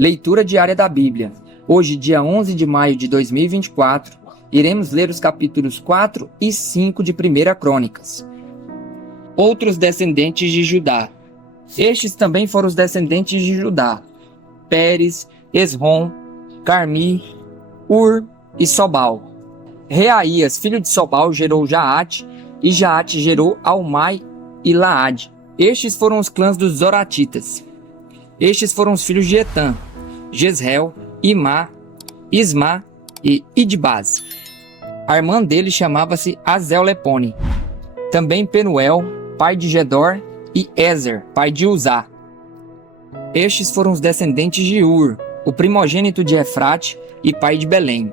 Leitura diária da Bíblia. Hoje, dia 11 de maio de 2024, iremos ler os capítulos 4 e 5 de 1 Crônicas. Outros descendentes de Judá. Estes também foram os descendentes de Judá: Pérez, Esrom, Carmi, Ur e Sobal. Reaías, filho de Sobal, gerou Jaate, e Jaate gerou Almai e Laade. Estes foram os clãs dos Zoratitas. Estes foram os filhos de Etã: Jezreel, Imá, Ismá e Idbaz. A irmã dele chamava-se Azel-Lepone. Também Penuel, pai de Gedor, e Ezer, pai de Uzá. Estes foram os descendentes de Ur, o primogênito de Efrate e pai de Belém.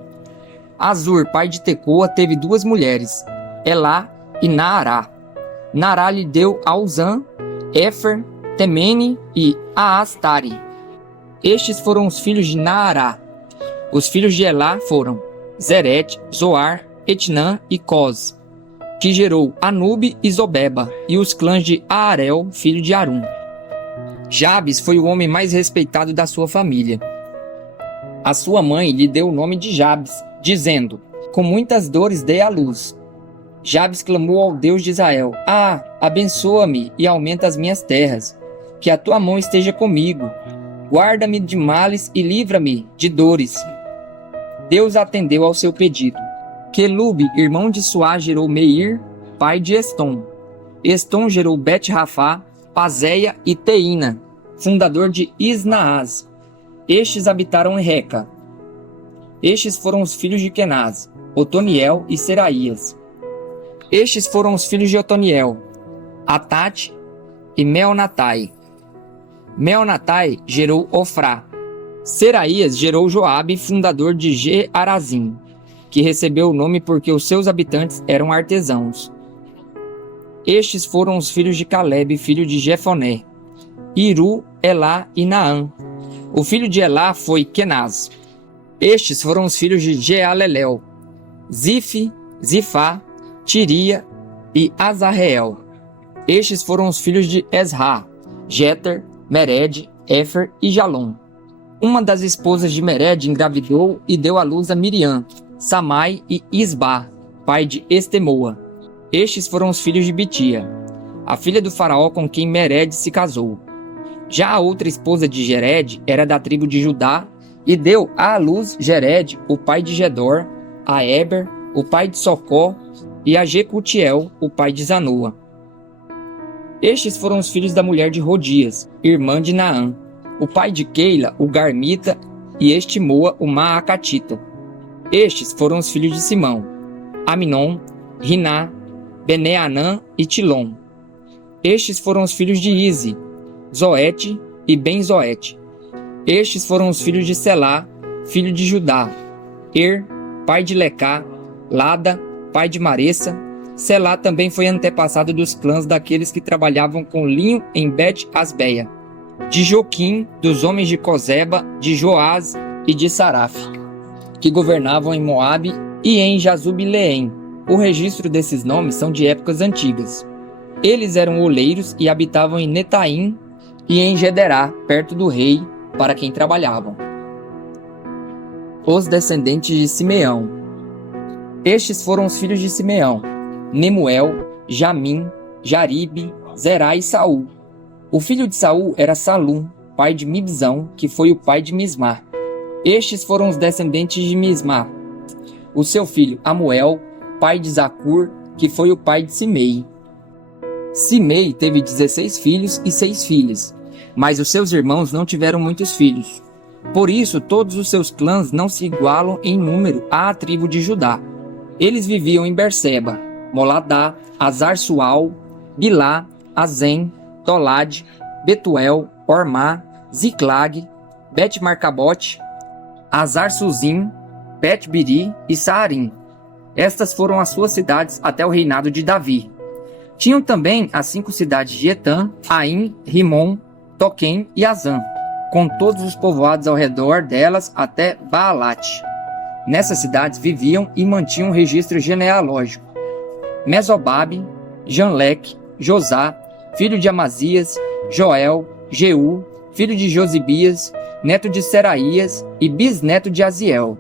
Azur, pai de Tecoa, teve duas mulheres, Elá e Naará. Naará lhe deu a Uzã, Éfer, Temene e Aastari. Estes foram os filhos de Naará. Os filhos de Elá foram Zerete, Zoar, Etnã e Cos, que gerou Anube e Zobeba, e os clãs de Aarel, filho de Arum. Jabes foi o homem mais respeitado da sua família. A sua mãe lhe deu o nome de Jabes, dizendo: com muitas dores dei à luz. Jabes clamou ao Deus de Israel: abençoa-me e aumenta as minhas terras, que a tua mão esteja comigo. Guarda-me de males e livra-me de dores. Deus atendeu ao seu pedido. Quelube, irmão de Suá, gerou Meir, pai de Estom. Estom gerou Bet-Rafá, Pazéia e Teína, fundador de Isnaás. Estes habitaram em Reca. Estes foram os filhos de Kenaz, Otoniel e Seraías. Estes foram os filhos de Otoniel: Atate e Meonatai. Meonatai gerou Ofrá. Seraías gerou Joabe, fundador de Ge-Arazim, que recebeu o nome porque os seus habitantes eram artesãos. Estes foram os filhos de Calebe, filho de Jefoné: Iru, Elá e Naã. O filho de Elá foi Kenaz. Estes foram os filhos de Jealelel: Zife, Zifá, Tiria e Azarreel. Estes foram os filhos de Esra: Jeter, Mered, Éfer e Jalom. Uma das esposas de Mered engravidou e deu à luz a Miriam, Samai e Isbá, pai de Estemoa. Estes foram os filhos de Bitia, a filha do faraó com quem Mered se casou. Já a outra esposa de Jered era da tribo de Judá e deu à luz Jered, o pai de Gedor, a Eber, o pai de Socó, e a Jecutiel, o pai de Zanoa. Estes foram os filhos da mulher de Rodias, irmã de Naã, o pai de Keila, o Garmita, e Estimoa, o Maacatita. Estes foram os filhos de Simão: Aminon, Riná, Beneanã e Tilom. Estes foram os filhos de Ize, Zoete e Ben-Zoete. Estes foram os filhos de Selá, filho de Judá: pai de Lecá, Lada, pai de Maressa. Selá também foi antepassado dos clãs daqueles que trabalhavam com linho em Bet-Asbeia, de Joquim, dos homens de Cozeba, de Joás e de Saraf, que governavam em Moabe e em Jazubileém. O registro desses nomes são de épocas antigas. Eles eram oleiros e habitavam em Netaim e em Gederá, perto do rei, para quem trabalhavam. Os descendentes de Simeão. Estes foram os filhos de Simeão: Nemuel, Jamim, Jaribe, Zerá e Saul. O filho de Saul era Salum, pai de Mibzão, que foi o pai de Mismá. Estes foram os descendentes de Mismá: o seu filho Amuel, pai de Zacur, que foi o pai de Simei. Simei teve 16 filhos e 6 filhas, mas os seus irmãos não tiveram muitos filhos. Por isso, todos os seus clãs não se igualam em número à tribo de Judá. Eles viviam em Berseba, Moladá, Azar-Sual, Bilá, Azem, Tolad, Betuel, Ormá, Ziclag, Bet-Marcabote, Azar-Suzim, Bet-Biri e Saarim. Estas foram as suas cidades até o reinado de Davi. Tinham também as 5 cidades de Etã, Aim, Rimon, Toquém e Azã, com todos os povoados ao redor delas até Baalate. Nessas cidades viviam e mantinham um registro genealógico: Mesobabe, Janleque, Josá, filho de Amazias, Joel, Jeú, filho de Josibias, neto de Seraías e bisneto de Aziel.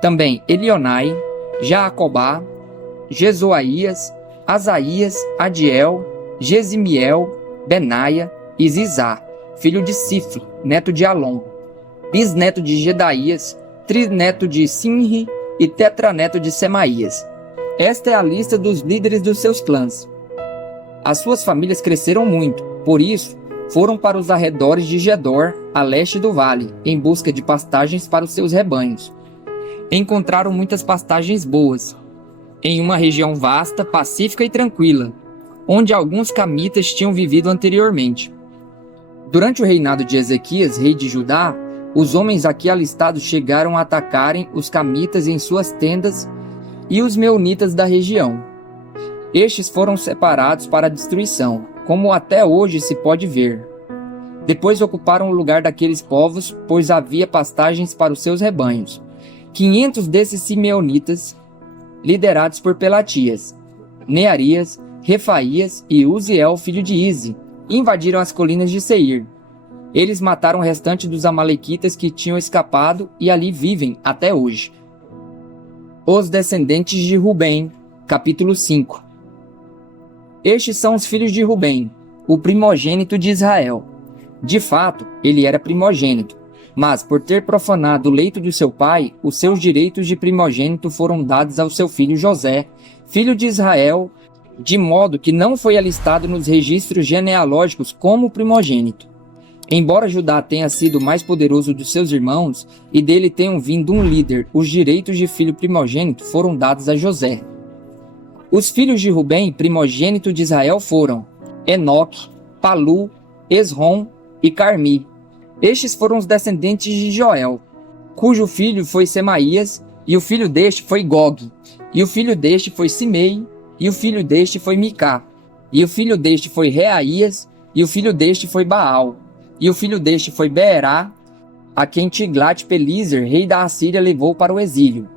Também Elionai, Jaacobá, Jezoaías, Asaías, Adiel, Gesimiel, Benaia e Zizá, filho de Sifra, neto de Alom, bisneto de Gedaías, trineto de Simri e tetraneto de Semaías. Esta é a lista dos líderes dos seus clãs. As suas famílias cresceram muito, por isso foram para os arredores de Gedor, a leste do vale, em busca de pastagens para os seus rebanhos. Encontraram muitas pastagens boas, em uma região vasta, pacífica e tranquila, onde alguns camitas tinham vivido anteriormente. Durante o reinado de Ezequias, rei de Judá, os homens aqui alistados chegaram a atacarem os camitas em suas tendas e os meunitas da região. Estes foram separados para a destruição, como até hoje se pode ver. Depois ocuparam o lugar daqueles povos, pois havia pastagens para os seus rebanhos. 500 desses simeonitas, liderados por Pelatias, Nearias, Refaías e Uziel, filho de Ize, invadiram as colinas de Seir. Eles mataram o restante dos amalequitas que tinham escapado e ali vivem até hoje. Os descendentes de Rubem, capítulo 5. Estes são os filhos de Rubem, o primogênito de Israel. De fato, ele era primogênito, mas por ter profanado o leito de seu pai, os seus direitos de primogênito foram dados ao seu filho José, filho de Israel, de modo que não foi alistado nos registros genealógicos como primogênito. Embora Judá tenha sido o mais poderoso dos seus irmãos, e dele tenham vindo um líder, os direitos de filho primogênito foram dados a José. Os filhos de Rubem, primogênito de Israel, foram Enoque, Palu, Esrom e Carmi. Estes foram os descendentes de Joel, cujo filho foi Semaías, e o filho deste foi Gog, e o filho deste foi Simei, e o filho deste foi Micá, e o filho deste foi Reaías, e o filho deste foi Baal, e o filho deste foi Beerá, a quem Tiglat-Pileser, rei da Assíria, levou para o exílio.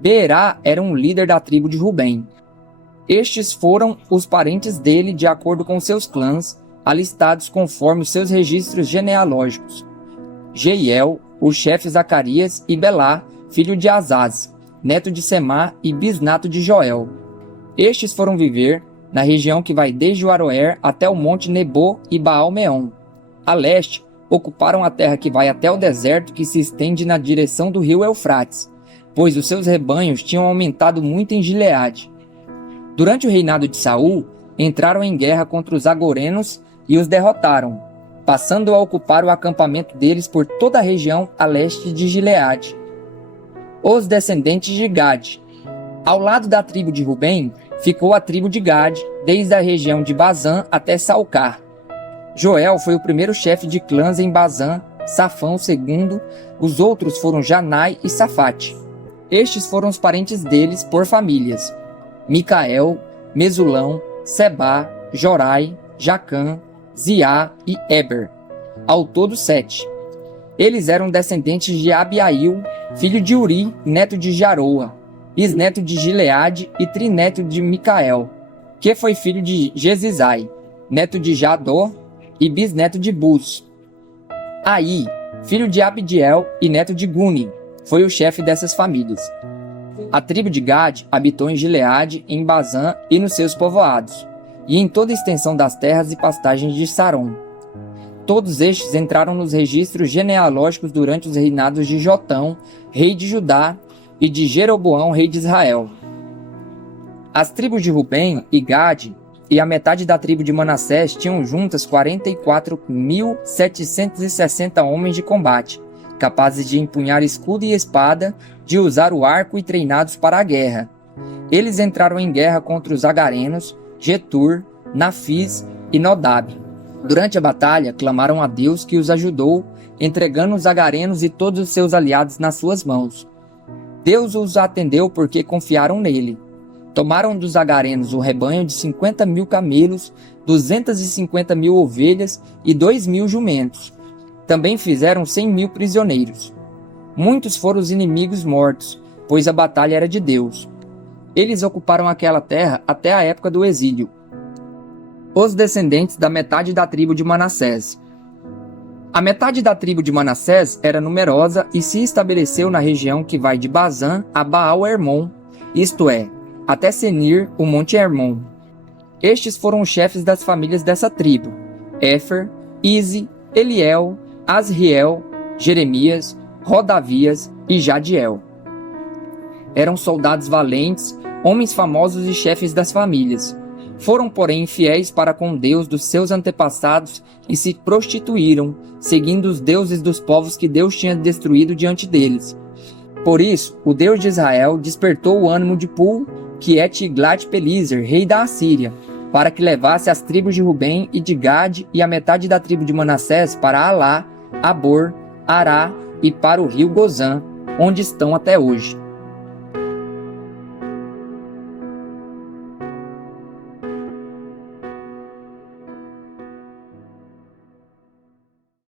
Beerá era um líder da tribo de Rubem. Estes foram os parentes dele de acordo com seus clãs, alistados conforme os seus registros genealógicos. Jeiel, o chefe Zacarias e Belá, filho de Azaz, neto de Semá e bisnato de Joel. Estes foram viver na região que vai desde o Aroer até o monte Nebo e Baal-Meon. A leste, ocuparam a terra que vai até o deserto que se estende na direção do rio Eufrates, pois os seus rebanhos tinham aumentado muito em Gileade. Durante o reinado de Saul, entraram em guerra contra os agorenos e os derrotaram, passando a ocupar o acampamento deles por toda a região a leste de Gileade. Os descendentes de Gade. Ao lado da tribo de Rubem, ficou a tribo de Gade, desde a região de Bazã até Salcar. Joel foi o primeiro chefe de clãs em Bazã, Safão o segundo, os outros foram Janai e Safate. Estes foram os parentes deles por famílias: Micael, Mesulão, Sebá, Jorai, Jacã, Ziá e Eber, ao todo 7. Eles eram descendentes de Abiail, filho de Uri, neto de Jaroa, bisneto de Gileade e trineto de Micael, que foi filho de Jesizai, neto de Jadó e bisneto de Buz. Aí, filho de Abdiel e neto de Guni, foi o chefe dessas famílias. A tribo de Gade habitou em Gileade, em Bazã e nos seus povoados, e em toda a extensão das terras e pastagens de Saron. Todos estes entraram nos registros genealógicos durante os reinados de Jotão, rei de Judá, e de Jeroboão, rei de Israel. As tribos de Rubem e Gade e a metade da tribo de Manassés tinham juntas 44.760 homens de combate, capazes de empunhar escudo e espada, de usar o arco e treinados para a guerra. Eles entraram em guerra contra os agarenos, Getur, Nafis e Nodab. Durante a batalha, clamaram a Deus que os ajudou, entregando os agarenos e todos os seus aliados nas suas mãos. Deus os atendeu porque confiaram nele. Tomaram dos agarenos o rebanho de 50.000 camelos, 250.000 ovelhas e 2.000 jumentos. Também fizeram 100.000 prisioneiros. Muitos foram os inimigos mortos, pois a batalha era de Deus. Eles ocuparam aquela terra até a época do exílio. Os descendentes da metade da tribo de Manassés. A metade da tribo de Manassés era numerosa e se estabeleceu na região que vai de Bazã a Baal-Hermon, isto é, até Senir, o Monte Hermon. Estes foram os chefes das famílias dessa tribo: Éfer, Ize, Eliel, Asriel, Jeremias, Rodavias e Jadiel. Eram soldados valentes, homens famosos e chefes das famílias. Foram, porém, infiéis para com Deus dos seus antepassados e se prostituíram, seguindo os deuses dos povos que Deus tinha destruído diante deles. Por isso, o Deus de Israel despertou o ânimo de Pul, que é Tiglat-Pileser, rei da Assíria, para que levasse as tribos de Rubem e de Gade e a metade da tribo de Manassés para Alá, Abor, Ará e para o rio Gozã, onde estão até hoje.